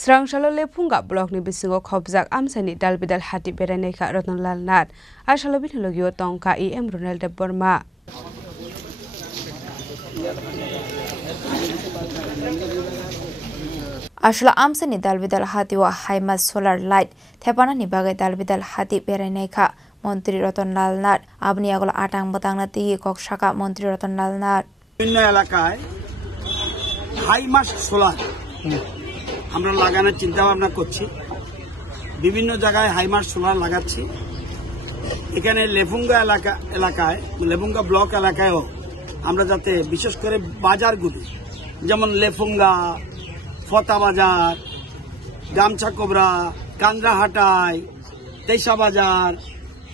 Srangsalo Lepunga blok ni bisingo khobjak amsani dalbidal hati beraneka Ratanlal Nath Ashalobin logio tongka EM Ronald Deborma Ashla amsani dalbidal hati wa Haimas solar light thepana ni bagai dalbidal hati beraneka Montri Ratanlal Nath abni agol atang batang nati kok shaka Montri Ratanlal Nath বিভিন্ন এলাকায় high mast solar আমরা লাগানোর চিন্তা ভাবনা করছি বিভিন্ন জায়গায় high mast solar লাগাচ্ছি এখানে লেফুঙ্গা এলাকায় লেফুঙ্গা ব্লক এলাকায়ও আমরা যাতে বিশেষ করে বাজারগুলি যেমন লেফুঙ্গা ফতা বাজার গামছা কোবরা কান্দ্রাহাটায় তেইশা বাজার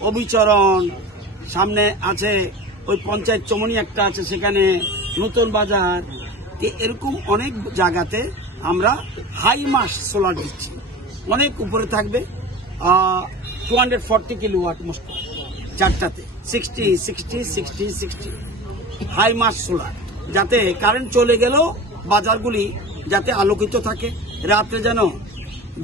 অবিচরণ সামনে আছে ওই পঞ্চায়েত চমনি একটা আছে সেখানে নতুন বাজার এরকম অনেক জায়গাতে আমরা হাইমাস সোলার দিচ্ছি অনেক উপরে থাকবে 240 কিলোওয়াট মোস্ট চারটাতে 60 হাইমাস সোলার যাতে কারেন্ট চলে গেলেও বাজারগুলি যাতে আলোকিত থাকে রাত্রে যেন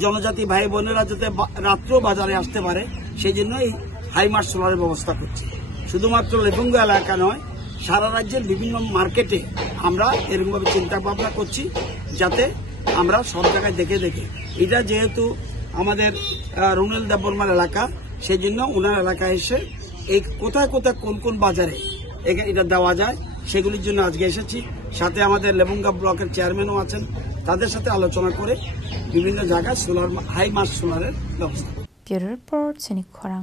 জনজাতি ভাই বোনেরা যাতে রাত্রেও বাজারে আসতে পারে সেই জন্য এই হাইমাস সোলারের ব্যবস্থা করছি শুধুমাত্র লেফুঙ্গা এলাকা নয় সারা রাজ্যের বিভিন্ন মার্কেটে আমরা এরকমভাবে চিন্তা ভাবনা করছি যাতে আমরা সব জায়গায় দেখে এটা যেহেতু আমাদের রুনেল দেববর্মার এলাকা সেই জন্য ওনার এলাকায় এসে এই কোথায় কোথায় কোন কোন বাজারে এটা দেওয়া যায় সেগুলির জন্য আজকে এসেছি সাথে আমাদের লেফুঙ্গা ব্লকের চেয়ারম্যানও আছেন তাদের সাথে আলোচনা করে বিভিন্ন জায়গায় সোলার হাইমাস সোলারের ব্যবস্থা। ব্যুরো রিপোর্ট সৈনিক খরাং।